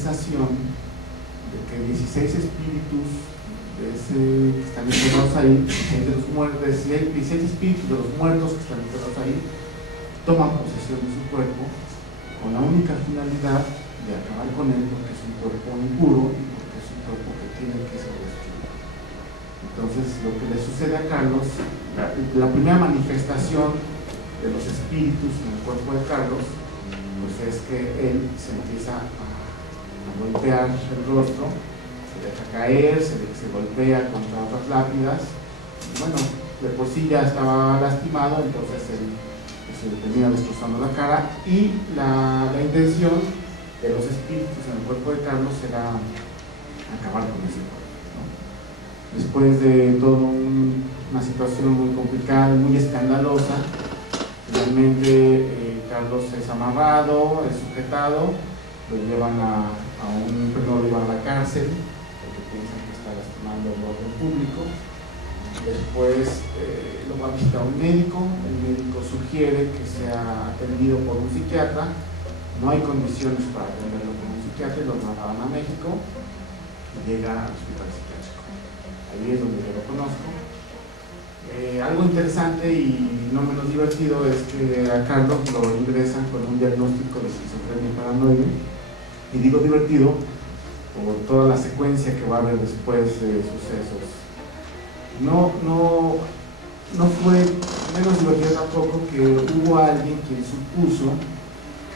sensación de que 16 espíritus que están enterrados ahí, de los muertos, 16 espíritus de los muertos que están enterrados ahí, toman posesión de su cuerpo con la única finalidad de acabar con él, porque es un cuerpo impuro y porque es un cuerpo que tiene que ser destruido. Entonces, lo que le sucede a Carlos, la primera manifestación de los espíritus en el cuerpo de Carlos, pues es que él se empieza a golpear el rostro, se deja caer, se golpea contra otras lápidas, y bueno, de por sí ya estaba lastimado, entonces él se le termina destrozando la cara, y la intención de los espíritus en el cuerpo de Carlos era acabar con ese cuerpo, ¿no? Después de toda una situación muy complicada, muy escandalosa, finalmente Carlos es amarrado, es sujetado, lo llevan primero lo llevan a la cárcel porque piensan que está lastimando el orden público. Después lo va a visitar un médico, el médico sugiere que sea atendido por un psiquiatra, no hay condiciones para atenderlo por un psiquiatra y lo mandaban a México y llega al hospital psiquiátrico. Ahí es donde yo lo conozco. Algo interesante y no menos divertido es que a Carlos lo ingresan con un diagnóstico de esquizofrenia paranoide, y digo divertido por toda la secuencia que va a haber después de sucesos. No fue menos divertido tampoco que hubo alguien quien supuso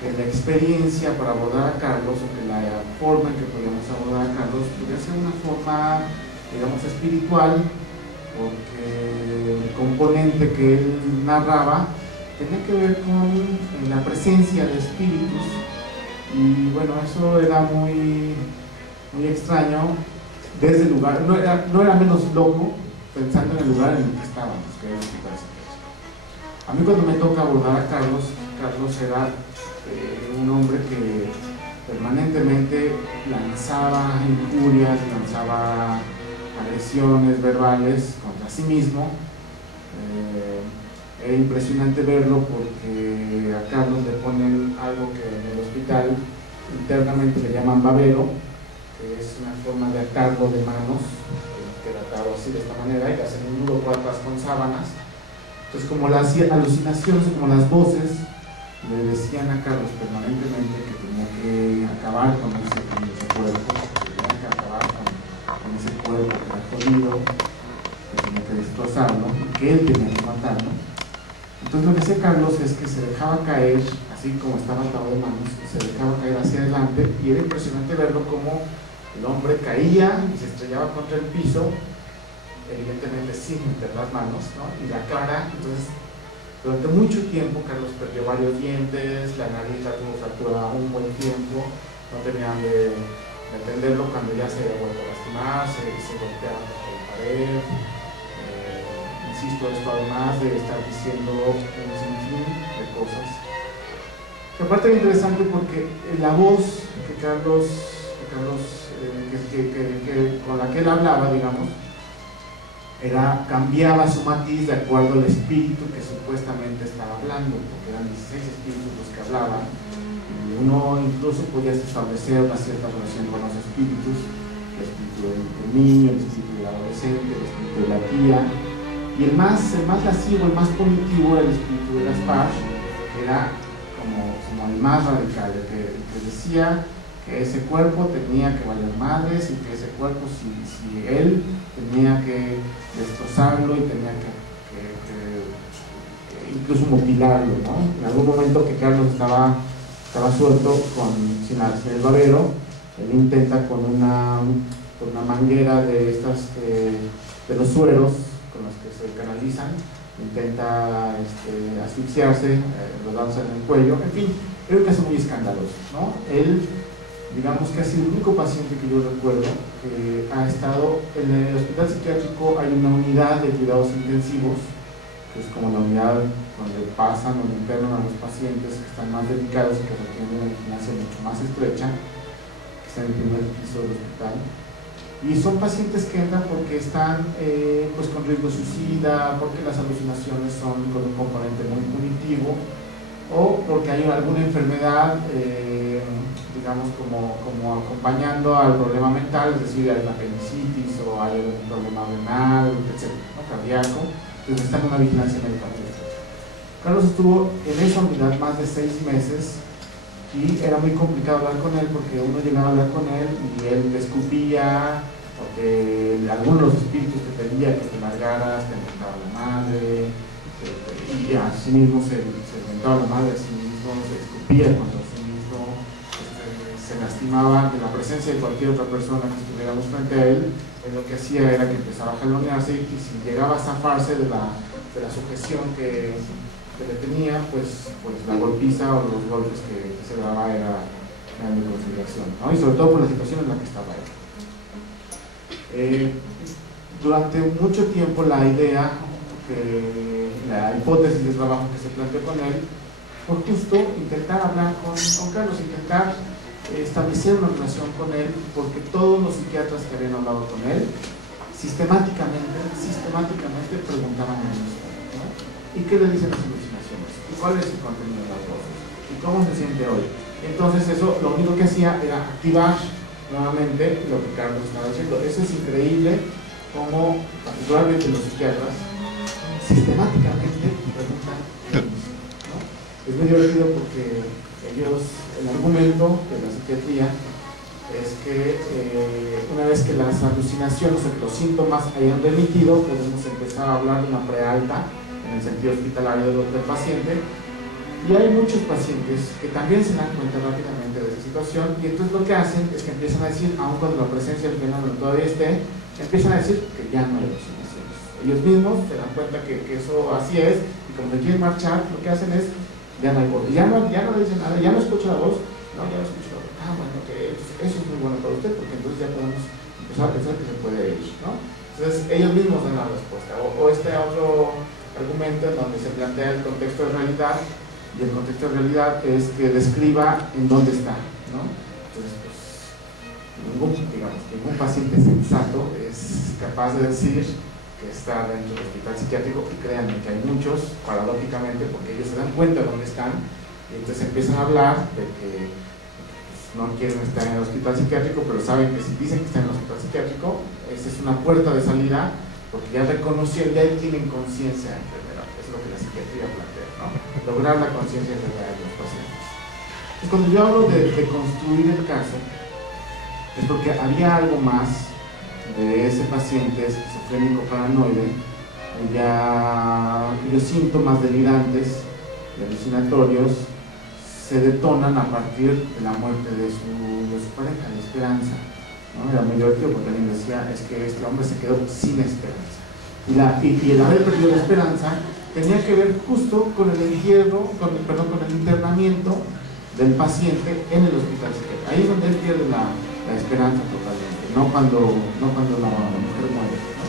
que la experiencia para abordar a Carlos, o que la forma en que podíamos abordar a Carlos podía ser una forma, digamos, espiritual, porque el componente que él narraba tenía que ver con la presencia de espíritus, y bueno, eso era muy extraño desde el lugar, no era menos loco pensando en el lugar en el que estábamos, que era el hospital psiquiátrico. A mí, cuando me toca abordar a Carlos era un hombre que permanentemente lanzaba injurias, lanzaba agresiones verbales contra sí mismo. Era impresionante verlo, porque a Carlos le ponen algo que en el hospital internamente le llaman babero, que es una forma de atarlo de manos, que era atado así de esta manera, y le hacen un nudo por atrás con sábanas. Entonces, como las alucinaciones, como las voces le decían a Carlos permanentemente que tenía que acabar con ese cuerpo, que tenía que acabar con ese cuerpo que era jodido, que tenía que destrozarlo, y que él tenía que matarlo. Entonces, lo que hacía Carlos es que se dejaba caer, así como estaba atado de manos, se dejaba caer hacia adelante, y era impresionante verlo como el hombre caía y se estrellaba contra el piso, evidentemente sin meter las manos, ¿no? Y la cara. Entonces, durante mucho tiempo Carlos perdió varios dientes, la nariz la tuvo fracturada un buen tiempo, no tenían de entenderlo cuando ya se había vuelto a lastimar, se golpeaba contra la pared. Insisto, esto además de estar diciendo un sinfín de cosas. Que aparte era interesante porque la voz con la que él hablaba, digamos, cambiaba su matiz de acuerdo al espíritu que supuestamente estaba hablando, porque eran 16 espíritus los que hablaban, y uno incluso podía establecer una cierta relación con los espíritus, el espíritu del niño, el espíritu del adolescente, el espíritu de la tía, y el más lascivo, el más punitivo era el espíritu de Gaspar, que era como el más radical, el que decía que ese cuerpo tenía que valer madres, y que ese cuerpo, si él tenía que destrozarlo y tenía que incluso mutilarlo, ¿no? En algún momento que Carlos estaba suelto sin el babero, él intenta con una manguera de estas de los sueros con los que se canalizan, intenta asfixiarse, lo lanza en el cuello. En fin, era un caso muy escandaloso, ¿no? Él, digamos que ha sido el único paciente que yo recuerdo que ha estado en el hospital psiquiátrico. Hay una unidad de cuidados intensivos, que es como la unidad donde internan a los pacientes que están más delicados y que requieren una vigilancia mucho más estrecha, que está en el primer piso del hospital. Y son pacientes que entran porque están pues con riesgo suicida, porque las alucinaciones son con un componente muy punitivo, o porque hay alguna enfermedad digamos, como acompañando al problema mental, es decir, hay una apendicitis o hay un problema renal, etc., ¿no? Cardíaco, pues necesitan una vigilancia médica muy estrecha. Carlos estuvo en esa unidad más de 6 meses y era muy complicado hablar con él porque uno llegaba a hablar con él y él te escupía, porque algunos de los espíritus te pedía que te largaras, te inventaba la madre, y así mismo se inventaba la madre, así mismo se escupía contra sí mismo, se lastimaba de la presencia de cualquier otra persona que estuviéramos frente a él. Lo que hacía era que empezaba a jalonearse y si llegaba a zafarse de la sujeción que le tenía, pues la golpiza o los golpes que se daba eran de consideración, ¿no? Y sobre todo por la situación en la que estaba él. Durante mucho tiempo la hipótesis de trabajo que se planteó con él fue justo intentar hablar con Carlos, intentar establecer una relación con él, porque todos los psiquiatras que habían hablado con él sistemáticamente preguntaban lo mismo, ¿no? ¿Y qué le dicen las alucinaciones? ¿Y cuál es el contenido de las voces? ¿Y cómo se siente hoy? Entonces eso lo único que hacía era activar nuevamente lo que Carlos estaba diciendo. Eso es increíble como particularmente los psiquiatras sistemáticamente preguntan lo mismo, ¿no? Es muy divertido porque el argumento de la psiquiatría es que una vez que las alucinaciones o que los síntomas hayan remitido, podemos empezar a hablar de una prealta en el sentido hospitalario del paciente. Y hay muchos pacientes que también se dan cuenta rápidamente de esa situación y entonces lo que hacen es que empiezan a decir, aun cuando la presencia del fenómeno todavía esté, empiezan a decir que ya no hay alucinaciones. Ellos mismos se dan cuenta que eso así es y como se quieren marchar, lo que hacen es, ya no hay voz, ya no dicen nada, ya no escucho la voz, no, ya no escucho la voz. Bueno, que eso es muy bueno para usted porque entonces ya podemos empezar a pensar que se puede ir, ¿no? Entonces ellos mismos dan la respuesta. O este otro argumento en donde se plantea el contexto de realidad. Y el contexto de realidad es que describa en dónde está, ¿no? Entonces, pues, ningún paciente sensato es capaz de decir que está dentro del hospital psiquiátrico, y créanme que hay muchos, paradójicamente, porque ellos se dan cuenta de dónde están, y entonces empiezan a hablar de que pues, no quieren estar en el hospital psiquiátrico, pero saben que si dicen que están en el hospital psiquiátrico, esa es una puerta de salida, porque ya reconocieron, ya tienen conciencia de enfermedad. Eso es lo que la psiquiatría plantea, ¿no? Lograr la conciencia de los pacientes. Entonces, cuando yo hablo de construir el caso, es porque había algo más de ese paciente esquizofrénico paranoide, cuyos síntomas delirantes y alucinatorios se detonan a partir de la muerte de su pareja, de Esperanza, ¿no? Era muy divertido porque alguien decía, es que este hombre se quedó sin esperanza. Y el haber perdido la esperanza tenía que ver justo con el con el internamiento del paciente en el hospital psiquiátrico. Ahí es donde él pierde la esperanza totalmente, no cuando la mujer muere, ¿no?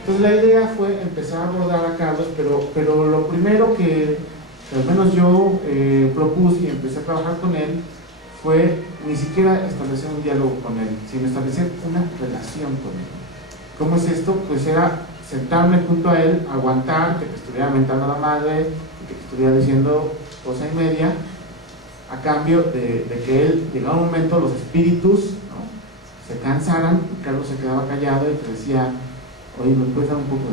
Entonces la idea fue empezar a abordar a Carlos, pero lo primero que al menos yo propuse y empecé a trabajar con él fue ni siquiera establecer un diálogo con él, sino establecer una relación con él. ¿Cómo es esto? Pues era sentarme junto a él, aguantar que te estuviera mentando a la madre y que te estuviera diciendo cosa y media, a cambio de que él, llegaba un momento, los espíritus, ¿no?, se cansaran, y Carlos se quedaba callado y te decía, oye, ¿me puedes dar un poco